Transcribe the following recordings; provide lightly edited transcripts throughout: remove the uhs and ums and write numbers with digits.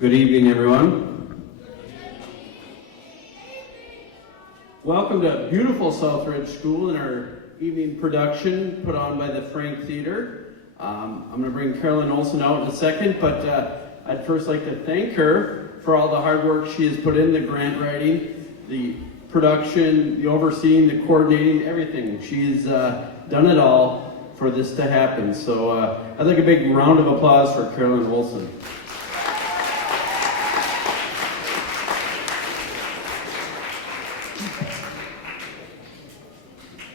Good evening, everyone. Welcome to beautiful SouthRidge School in our evening production put on by the Frank Theater. I'm going to bring Carolyn Olson out in a second, but I'd first like to thank her for all the hard work she has put in, the grant writing, the production, the overseeing, the coordinating, everything. She's done it all for this to happen. So I'd like a big round of applause for Carolyn Olson.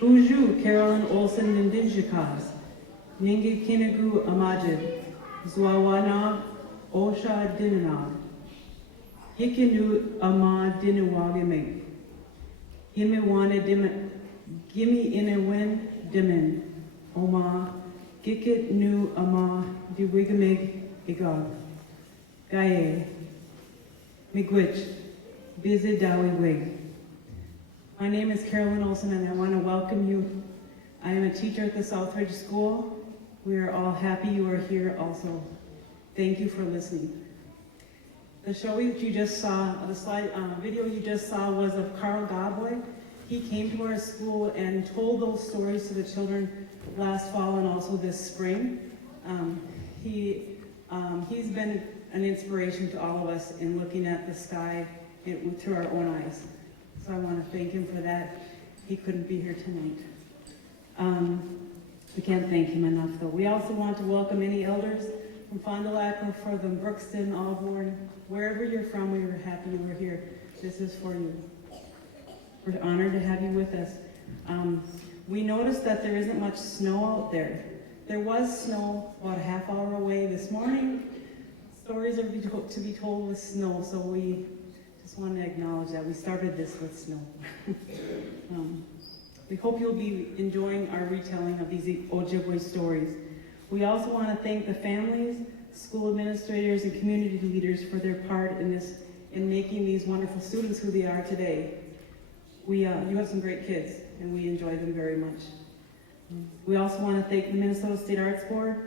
Uju Carolyn Olson Nindinjikas, Ningi Kinagu Amajid, Zwawanab Osha Dinanab, Hikinu Ama Dinuwagamik, Himiwana Dim Gimme Inawin Dimin, Oma, Gikit Nu Ama Diwigamig Igog, Gaye, Migwich, Bizidawi Wig. My name is Carolyn Olson and I want to welcome you. I am a teacher at the SouthRidge School. We are all happy you are here also. Thank you for listening. The show that you just saw, the video you just saw was of Carl Godboy. He came to our school and told those stories to the children last fall and also this spring. He's been an inspiration to all of us in looking at the sky through our own eyes. So I want to thank him for that. He couldn't be here tonight. We can't thank him enough, though. We also want to welcome any elders from Fond du Lac or from Brookston, Auburn, wherever you're from. We were happy you were here. This is for you. We're honored to have you with us. We noticed that there isn't much snow out there. There was snow about a half hour away this morning. Stories are to be told with snow, so we just want to acknowledge that we started this with snow. We hope you'll be enjoying our retelling of these Ojibwe stories. We also want to thank the families, school administrators, and community leaders for their part in making these wonderful students who they are today. You have some great kids, and we enjoy them very much. We also want to thank the Minnesota State Arts Board,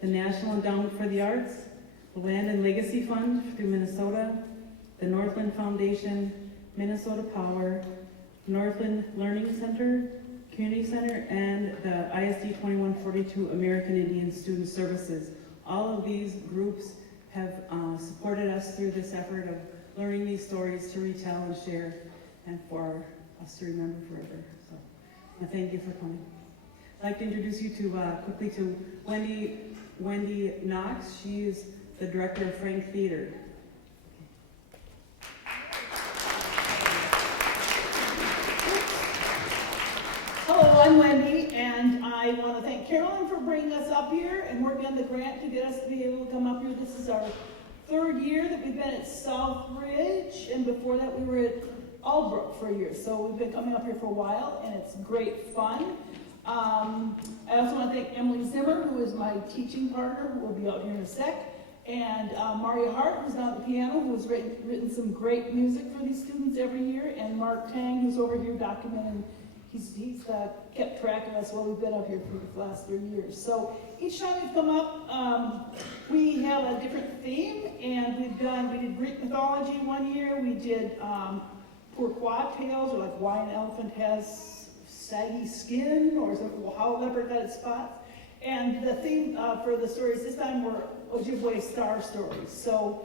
the National Endowment for the Arts, the Land and Legacy Fund through Minnesota, the Northland Foundation, Minnesota Power, Northland Learning Center, Community Center, and the ISD 2142 American Indian Student Services. All of these groups have supported us through this effort of learning these stories to retell and share and for us to remember forever. So I thank you for coming. I'd like to introduce you quickly to Wendy Knox. She is the director of Frank Theater. Hello, I'm Wendy, and I want to thank Carolyn for bringing us up here and working on the grant to get us to be able to come up here. This is our third year that we've been at SouthRidge, and before that we were at Albrook for a year. So we've been coming up here for a while, and it's great fun. I also want to thank Emily Zimmer, who is my teaching partner, who will be out here in a sec, and Maria Hart, who's down at the piano, who has written some great music for these students every year, and Mark Tang, who's over here documenting. He's kept track of us while we've been up here for the last 3 years. So each time we've come up, we have a different theme, and we did Greek mythology one year. We did Pourquoi tales, or like why an elephant has saggy skin, or how a leopard got its spots. And the theme for the stories this time were Ojibwe star stories. So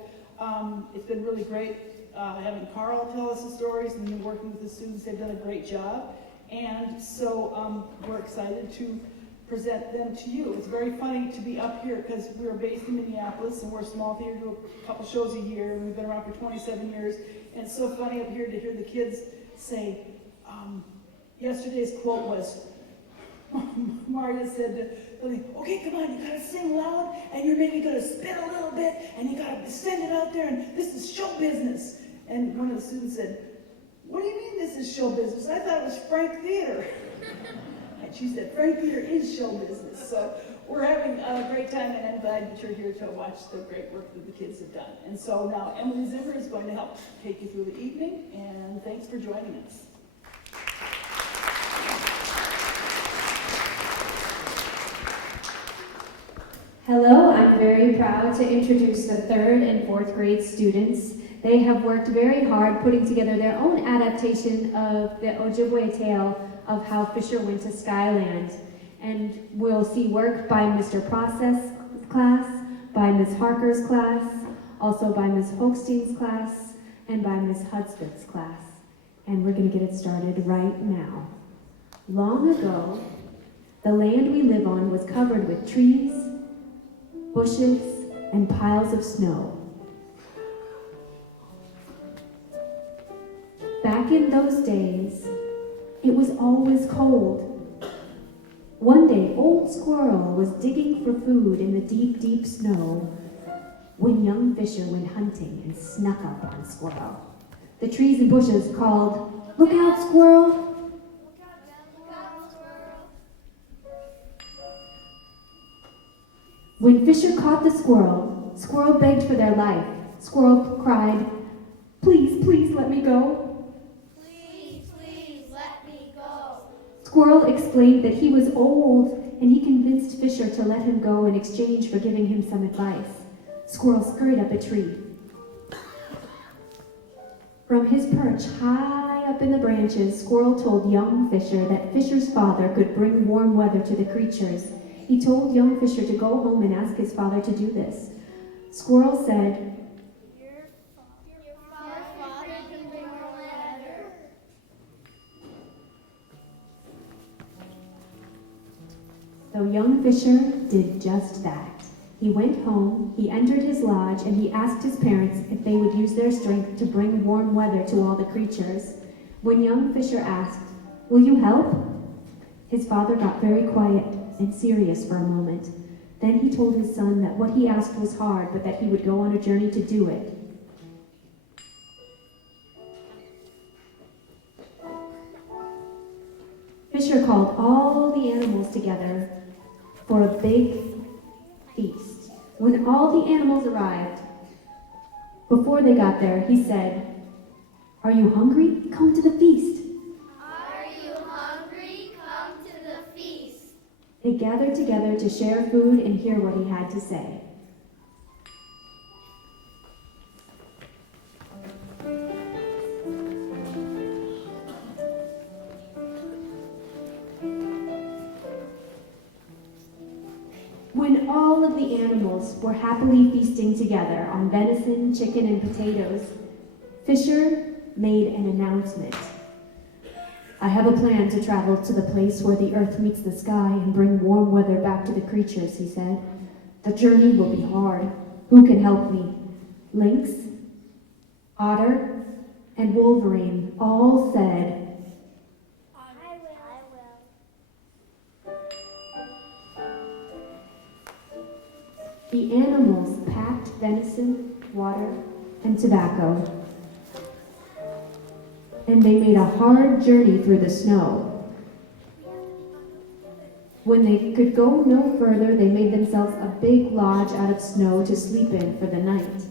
it's been really great having Carl tell us the stories and then working with the students. They've done a great job. And so we're excited to present them to you. It's very funny to be up here because we're based in Minneapolis and we're a small theater, do a couple shows a year, and we've been around for 27 years. And it's so funny up here to hear the kids say, yesterday's quote was, Maria said, okay, come on, you gotta sing loud, and you're maybe gonna spit a little bit, and you gotta send it out there, and this is show business. And one of the students said, what do you mean this is show business? I thought it was Frank Theater. And she said, Frank Theater is show business. So we're having a great time, and I'm glad that you're here to watch the great work that the kids have done. And so now Emily Zimmer is going to help take you through the evening, and thanks for joining us. Hello, I'm very proud to introduce the 3rd and 4th grade students. They have worked very hard putting together their own adaptation of the Ojibwe tale of how Fisher went to Skyland. And we'll see work by Mr. Process class, by Ms. Harker's class, also by Ms. Hochstein's class, and by Ms. Hudspeth's class. And we're going to get it started right now. Long ago, the land we live on was covered with trees, bushes, and piles of snow. Back in those days, it was always cold. One day, Old Squirrel was digging for food in the deep, deep snow when young Fisher went hunting and snuck up on Squirrel. The trees and bushes called, "Look out, Squirrel!" When Fisher caught the squirrel, Squirrel begged for their life. Squirrel cried, "Please, please let me go." Please, please let me go. Squirrel explained that he was old, and he convinced Fisher to let him go in exchange for giving him some advice. Squirrel scurried up a tree. From his perch high up in the branches, Squirrel told young Fisher that Fisher's father could bring warm weather to the creatures. He told young Fisher to go home and ask his father to do this. Squirrel said, Your father can bring more weather. So young Fisher did just that. He went home, he entered his lodge, and he asked his parents if they would use their strength to bring warm weather to all the creatures. When young Fisher asked, "Will you help?" his father got very quiet and serious for a moment. Then he told his son that what he asked was hard, but that he would go on a journey to do it. Fisher called all the animals together for a big feast. When all the animals arrived, before they got there, he said, "Are you hungry? Come to the feast." Are you hungry? Come to the feast. They gathered together to share food and hear what he had to say. When all of the animals were happily feasting together on venison, chicken, and potatoes, Fisher made an announcement. "I have a plan to travel to the place where the earth meets the sky and bring warm weather back to the creatures," he said. "The journey will be hard. Who can help me?" Lynx, Otter, and Wolverine all said, I will. The animals packed venison, water, and tobacco, and they made a hard journey through the snow. When they could go no further, they made themselves a big lodge out of snow to sleep in for the night.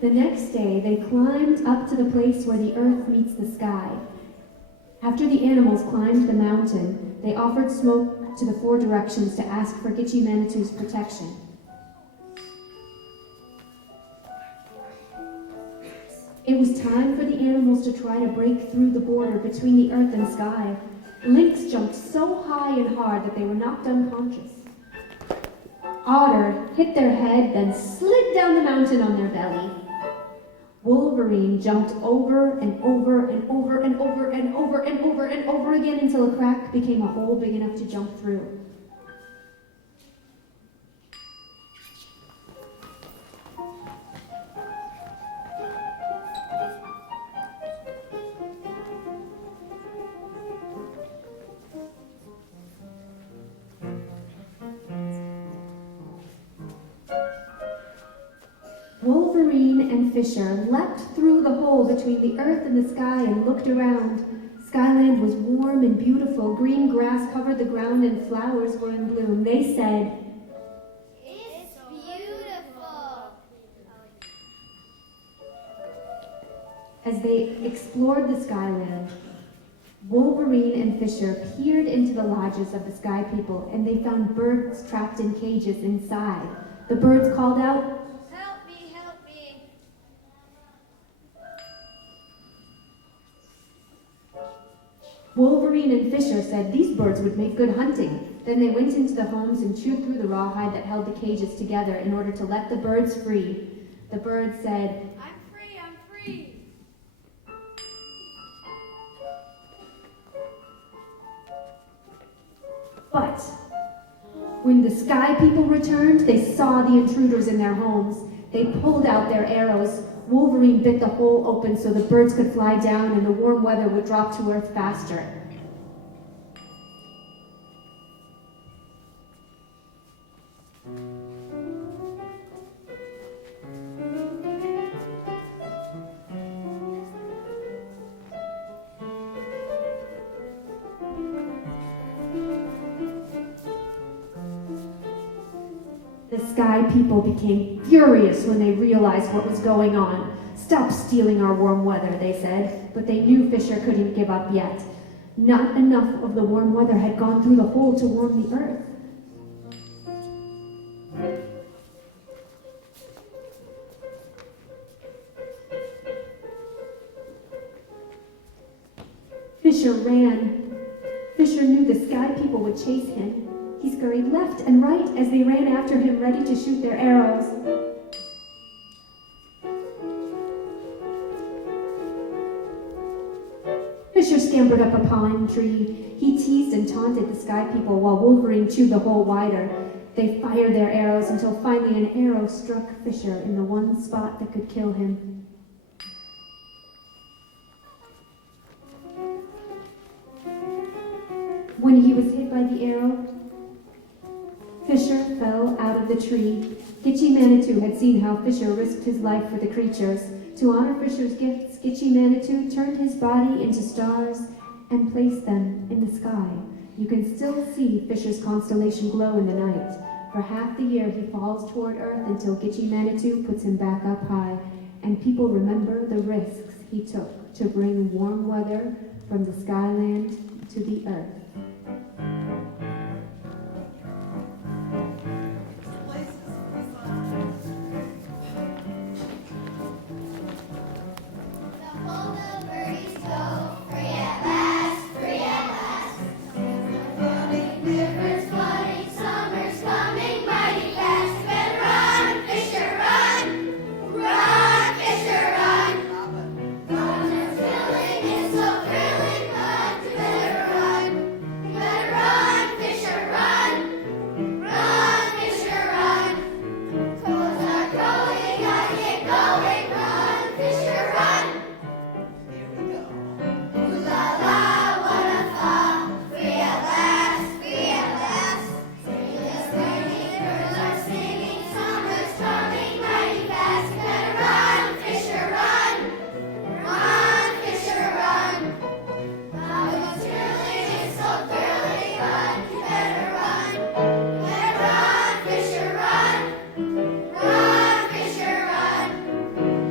The next day, they climbed up to the place where the earth meets the sky. After the animals climbed the mountain, they offered smoke to the four directions to ask for Gitche Manitou's protection. It was time for the animals to try to break through the border between the earth and sky. Lynx jumped so high and hard that they were knocked unconscious. Otter hit their head, then slid down the mountain on their belly. Wolverine jumped over and over and over and over and over and over and over again until a crack became a hole big enough to jump through. Wolverine and Fisher leapt through the hole between the earth and the sky and looked around. Skyland was warm and beautiful. Green grass covered the ground and flowers were in bloom. They said, It's beautiful. As they explored the Skyland, Wolverine and Fisher peered into the lodges of the Sky People, and they found birds trapped in cages inside. The birds called out, Help me, help me. Wolverine and Fisher said these birds would make good hunting. Then they went into the homes and chewed through the rawhide that held the cages together in order to let the birds free. The birds said, I'm free, I'm free. but when the Sky People returned, they saw the intruders in their homes. They pulled out their arrows. Wolverine bit the hole open so the birds could fly down and the warm weather would drop to earth faster. The Sky People became furious when they realized what was going on. Stop stealing our warm weather, they said, but they knew Fisher couldn't give up yet. Not enough of the warm weather had gone through the hole to warm the earth. Fisher ran. Fisher knew the Sky People would chase him. He scurried left and right as they ran after him, ready to shoot their arrows. Fisher scampered up a pine tree. He teased and taunted the Sky People while Wolverine chewed the hole wider. They fired their arrows until finally an arrow struck Fisher in the one spot that could kill him. When he was hit by the arrow, Fisher fell out of the tree. Gitchy Manitou had seen how Fisher risked his life for the creatures. To honor Fisher's gifts, Gitchy Manitou turned his body into stars and placed them in the sky. You can still see Fisher's constellation glow in the night. For half the year, he falls toward Earth until Gitchy Manitou puts him back up high, and people remember the risks he took to bring warm weather from the Skyland to the Earth. All the birdies go free at last, free at last. Running, rivers flooding, summer's coming mighty fast. Better run, Fisher, run, run, Fisher, run. Fun and thrilling is so thrilling, but you better run, Fisher, run, run, Fisher, run. Toes are growing, gotta get going, run, Fisher, run. Ooh la la, what a thought! Free at last, free at last. Spring is raining, birds are singing, summer's coming mighty fast. Better run, Fisher, run, Fisher, run. How it's thrilling, it's so thrilling, but you better run, Fisher, run, Fisher, run.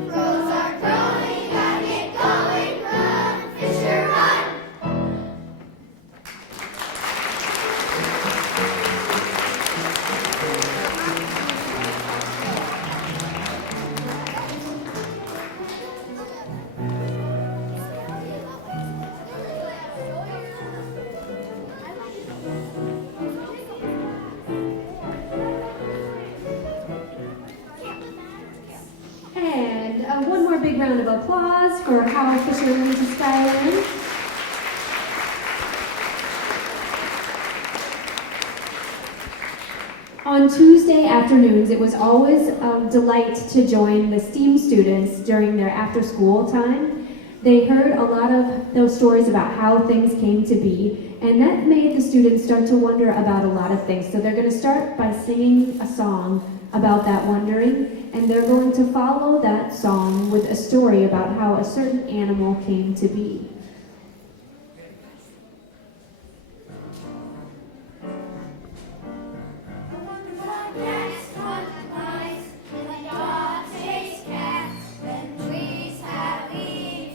Crows are crowing, gotta get going, run, Fisher, run. And one more big round of applause for How Fisher Went to Skyland. On Tuesday afternoons, it was always a delight to join the STEAM students during their after-school time. They heard a lot of those stories about how things came to be, and that made the students start to wonder about a lot of things. So they're going to start by singing a song about that wondering, and they're going to follow that song with a story about how a certain animal came to be. One next, one mice, and the dog takes cats, then trees have leaves.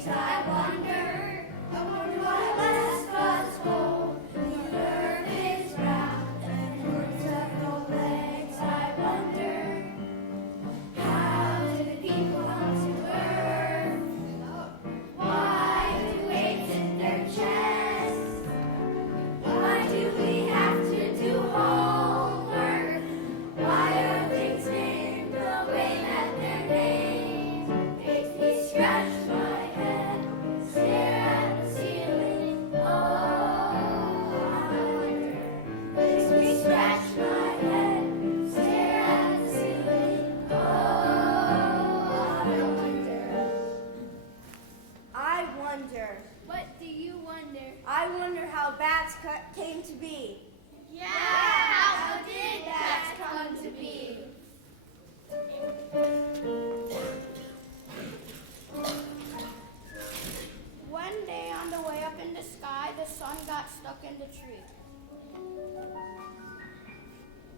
the tree.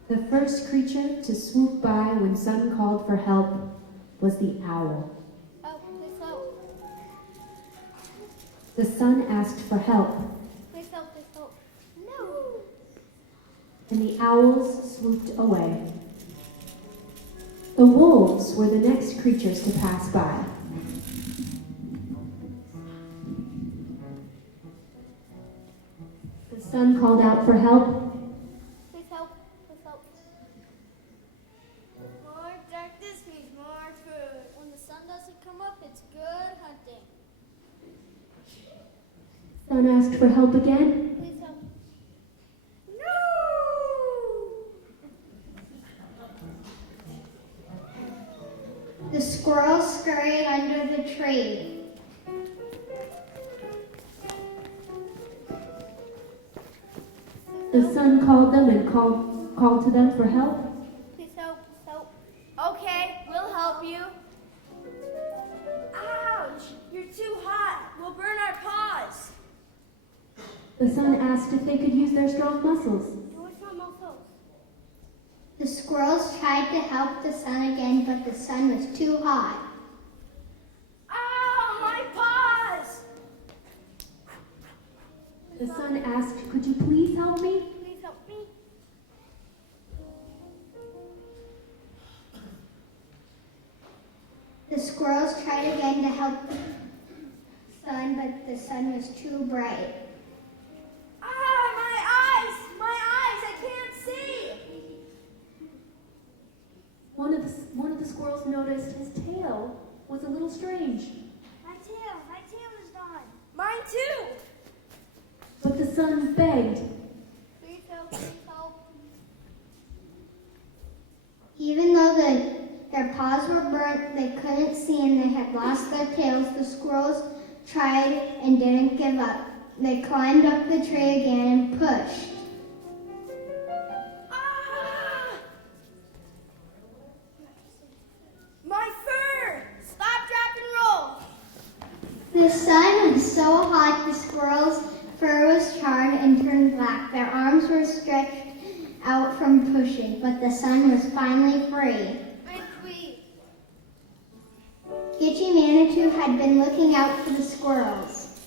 The first creature to swoop by when Sun called for help was the owl. Help, please help. The Sun asked for help, Please help, please help. No! and the owls swooped away. The wolves were the next creatures to pass by. The Sun called out for help, Please help, please help. More darkness means more food. When the sun doesn't come up, it's good hunting. Sun asked for help again, Please help. No! The squirrels scurried under the tree. the Sun called them and called to them for help. Please help, help. Okay, we'll help you. Ouch! You're too hot. We'll burn our paws. The Sun asked if they could use their strong muscles. What's my muscles? The squirrels tried to help the sun again, but the sun was too hot. Ow, my paws! The Sun asked, could you please help me? Please help me. The squirrels tried again to help the sun, but the sun was too bright. Ah, my eyes! My eyes! I can't see! One of the squirrels noticed his tail was a little strange, My tail is gone. Mine too! but the Sun begged. Please help, please help. Even though their paws were burnt, they couldn't see and they had lost their tails. The squirrels tried and didn't give up. They climbed up the tree again and pushed. Ah! My fur! Stop, drop, and roll! The sun was so hot, the squirrels' fur was charred and turned black. Their arms were stretched out from pushing, but the sun was finally free. My tweet. Gitchy Manitou had been looking out for the squirrels.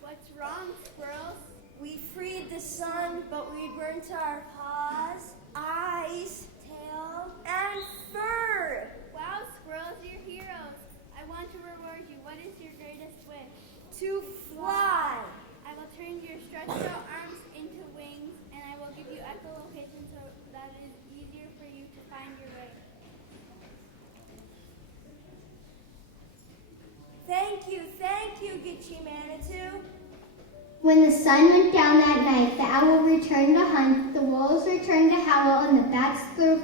What's wrong, squirrels? We freed the sun, but we burnt our paws, eyes, tail, and fur. Wow, squirrels, you're heroes. I want to reward you. What is your greatest wish? To fly. I will turn your stretched out arms into wings, and I will give you echolocation so that it is easier for you to find your way. Thank you, Gitchy Manitou. When the sun went down that night, the owl returned to hunt, the wolves returned to howl, and the bats flew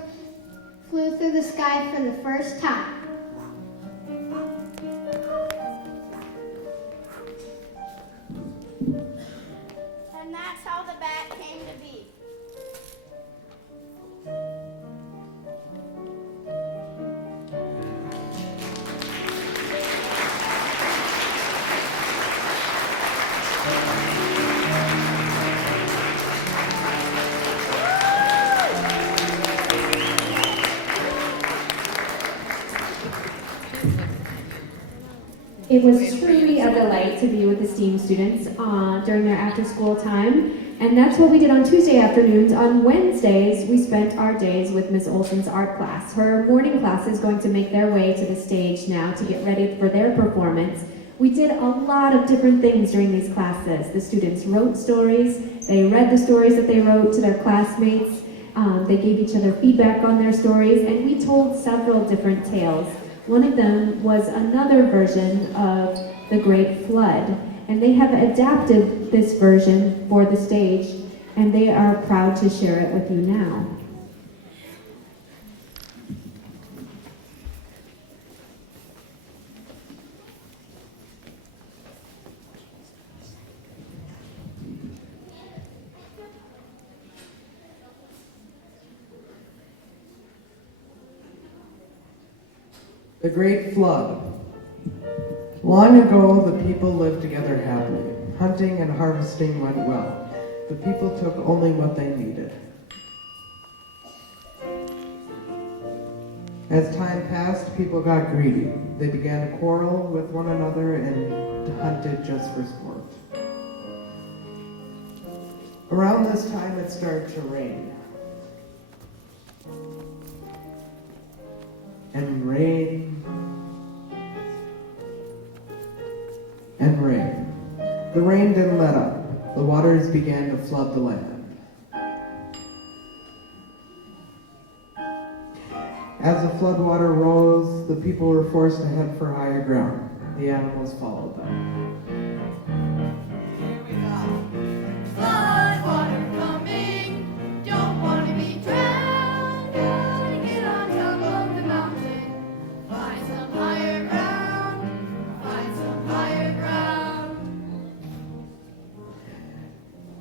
through the sky for the first time. And that's how the bat came to be. It was truly a delight to be with the STEAM students during their after-school time, and that's what we did on Tuesday afternoons. On Wednesdays, we spent our days with Ms. Olson's art class. Her morning class is going to make their way to the stage now to get ready for their performance. We did a lot of different things during these classes. The students wrote stories, they read the stories that they wrote to their classmates, they gave each other feedback on their stories, and we told several different tales. One of them was another version of the Great Flood, and they have adapted this version for the stage, and they are proud to share it with you now. The Great Flood. Long ago, the people lived together happily. Hunting and harvesting went well. The people took only what they needed. As time passed, people got greedy. They began to quarrel with one another and hunted just for sport. Around this time, it started to rain. And rain. And rain. The rain didn't let up. The waters began to flood the land. As the floodwater rose, the people were forced to head for higher ground. The animals followed them. Here we go. Flood water coming, don't want to be drowned. Gotta get on top of the mountain. Find some higher ground, find some higher ground.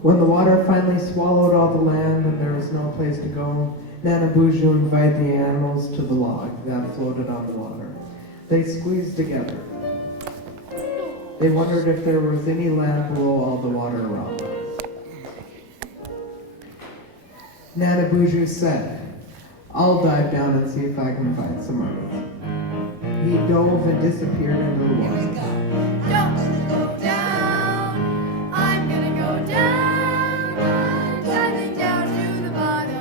When the water finally swallowed all the land and there was no place to go, Nana Buju invited the animals to the log that floated on the water. They squeezed together. They wondered if there was any land below all the water around them. Nana Buju said, "I'll dive down and see if I can find some earth." He dove and disappeared into the water. Don't go down, I'm gonna go down. I'm diving down to the bottom.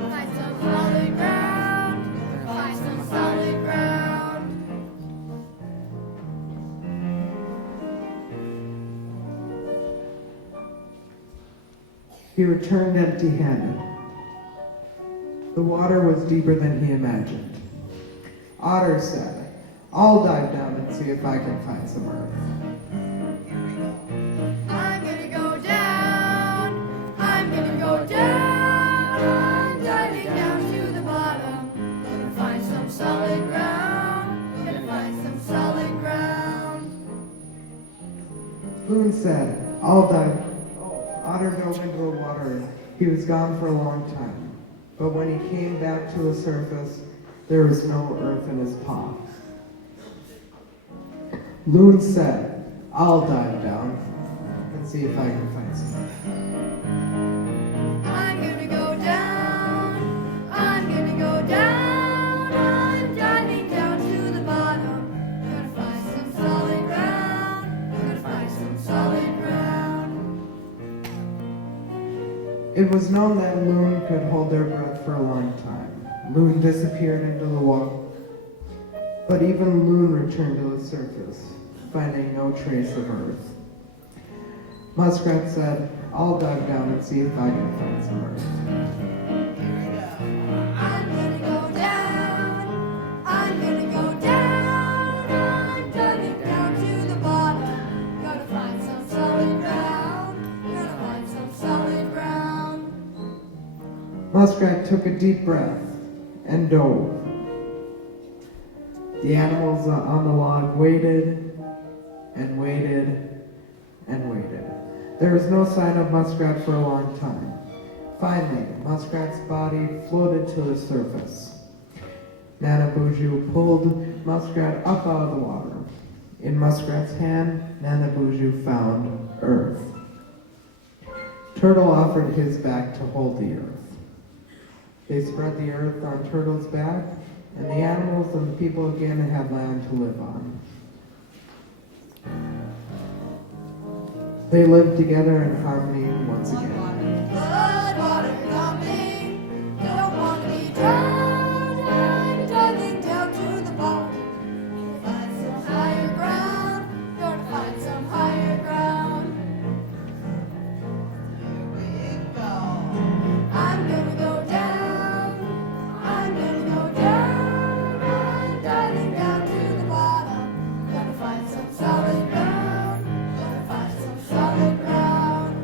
Find some solid ground, find some solid ground. He returned empty-handed. The water was deeper than he imagined. Otter said, "I'll dive down and see if I can find some earth." I'm gonna go down, I'm gonna go down. I'm diving down to the bottom. Gonna find some solid ground, gonna find some solid ground. Loon said, "I'll dive." Otter dove into the water. He was gone for a long time. But when he came back to the surface, there was no earth in his paw. Loon said, "I'll dive down and see if I can find some earth." I'm gonna go down, I'm gonna go down. I'm diving down to the bottom. Gonna find some solid ground, gonna find some solid ground. It was known that loon could hold their breath for a long time. Loon disappeared into the water, but even Loon returned to the surface, finding no trace of earth. Muskrat said, "I'll dive down and see if I can find some earth." I'm gonna go down, I'm gonna go down. I'm diving down to the bottom. Gonna find some solid ground, gonna find some solid ground. Muskrat took a deep breath and dove. The animals on the log waited and waited and waited. There was no sign of Muskrat for a long time. Finally, Muskrat's body floated to the surface. Nana Buju pulled Muskrat up out of the water. In Muskrat's hand, Nana Buju found earth. Turtle offered his back to hold the earth. They spread the earth on Turtle's back, and the animals and the people again had land to live on. They lived together in harmony once again. Flood water coming, don't want to be drowned. I'm diving down to the bottom. Find some higher ground, gonna find some higher ground. Here we go. I'm gonna go down, I'm gonna go down. I'm diving down to the bottom. Gonna find some solid ground, gonna find some solid ground.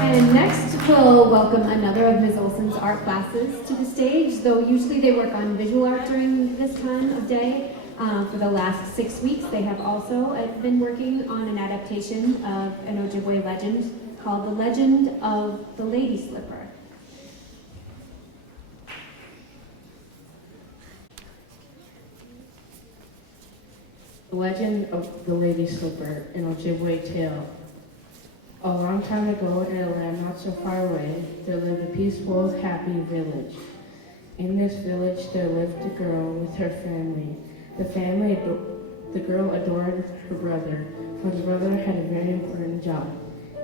And next, we'll welcome another of Ms. Olson's art classes to the stage, though usually they work on visual art during this time of day. For the last 6 weeks, they have also been working on an adaptation of an Ojibwe legend called The Legend of the Lady Slipper. The Legend of the Lady Slipper, an Ojibwe tale. A long time ago, in a land not so far away, there lived a peaceful, happy village. In this village, there lived a girl with her family. The girl adored her brother, for the brother had a very important job.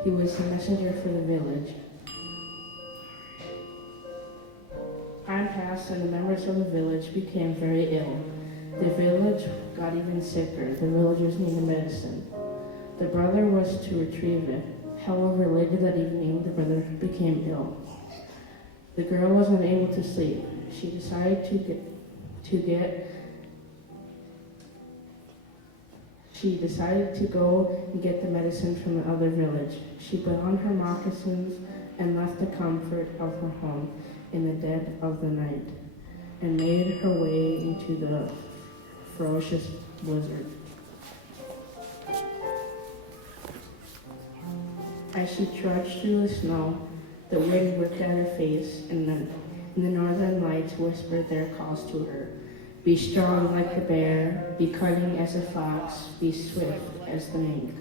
He was the messenger for the village. Time passed, and the members of the village became very ill. The village got even sicker. The villagers needed medicine. The brother was to retrieve it. However, later that evening, the brother became ill. The girl was unable to sleep. She decided to go and get the medicine from the other village. She put on her moccasins and left the comfort of her home in the dead of the night and made her way into the ferocious blizzard. As she trudged through the snow, the wind whipped at her face, and the northern lights whispered their calls to her. Be strong like the bear, be cunning as a fox, be swift as the mink.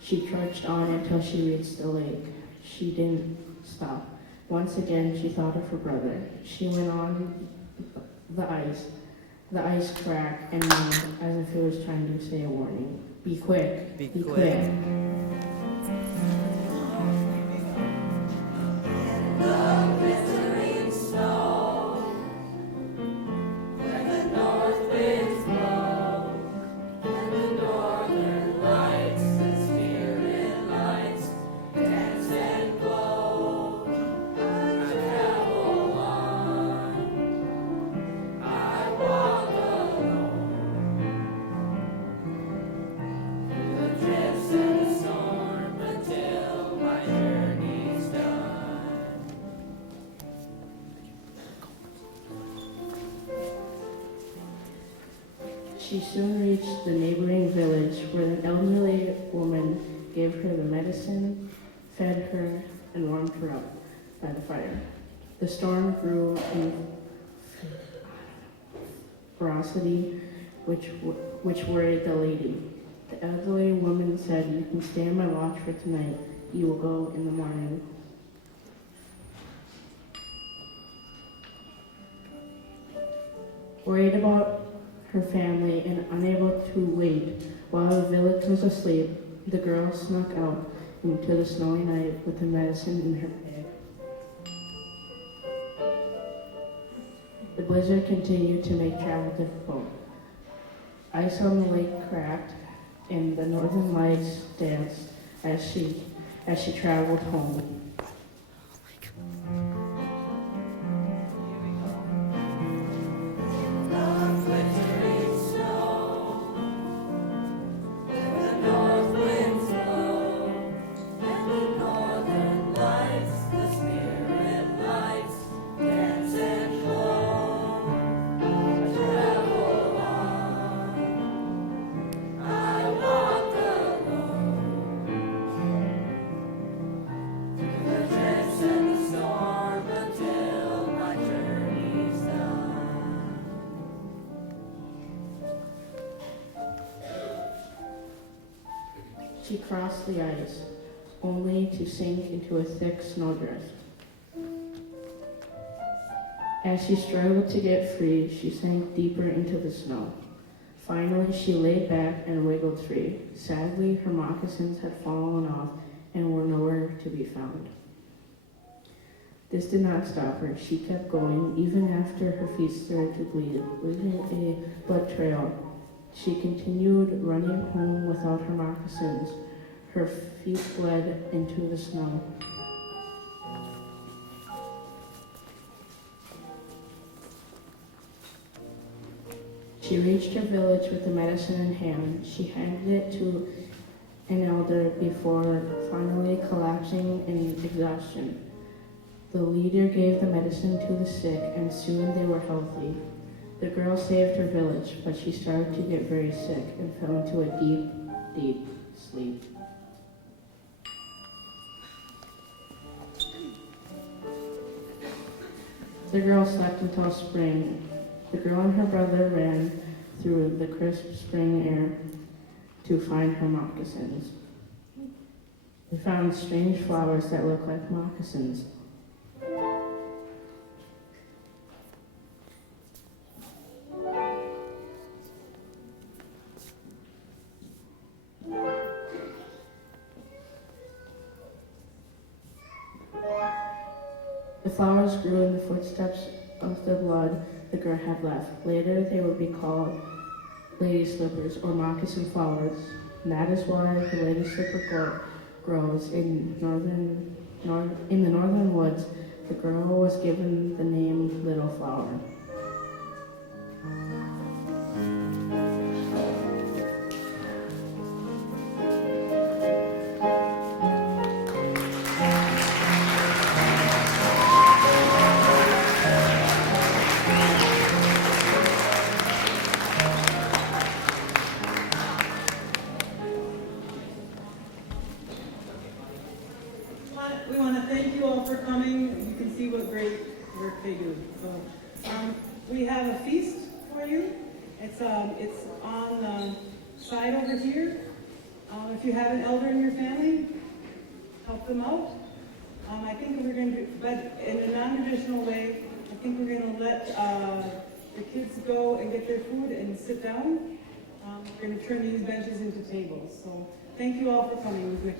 She trudged on until she reached the lake. She didn't stop. Once again, she thought of her brother. She went on the ice. The ice cracked and moved as if it was trying to say a warning. Be quick, be quick. She soon reached the neighboring village where an elderly woman gave her the medicine, fed her, and warmed her up by the fire. The storm grew in ferocity, which worried the lady. The elderly woman said, "You can stay on my watch for tonight. You will go in the morning." Worried about her family and unable to wait while the village was asleep, the girl snuck out into the snowy night with the medicine in her bag. The blizzard continued to make travel difficult. Ice on the lake cracked, and the northern lights danced as she traveled home. She crossed the ice, only to sink into a thick snowdrift. As she struggled to get free, she sank deeper into the snow. Finally, she lay back and wiggled free. Sadly, her moccasins had fallen off and were nowhere to be found. This did not stop her. She kept going, even after her feet started to bleed, leaving a blood trail. She continued running home without her moccasins. Her feet bled into the snow. She reached her village with the medicine in hand. She handed it to an elder before finally collapsing in exhaustion. The leader gave the medicine to the sick, and soon they were healthy. The girl saved her village, but she started to get very sick and fell into a deep, deep sleep. The girl slept until spring. The girl and her brother ran through the crisp spring air to find her moccasins. They found strange flowers that looked like moccasins. The flowers grew in the footsteps of the blood the girl had left. Later, they would be called lady slippers or moccasin flowers. And that is why the lady slipper grows in the northern woods. The girl was given the name Little Flower. We want to thank you all for coming. You can see what great work they do. So, we have a feast for you. It's on the side over here. If you have an elder in your family, help them out. I think we're going to, but in a non-traditional way, I think we're going to let the kids go and get their food and sit down. We're going to turn these benches into tables. So thank you all for coming.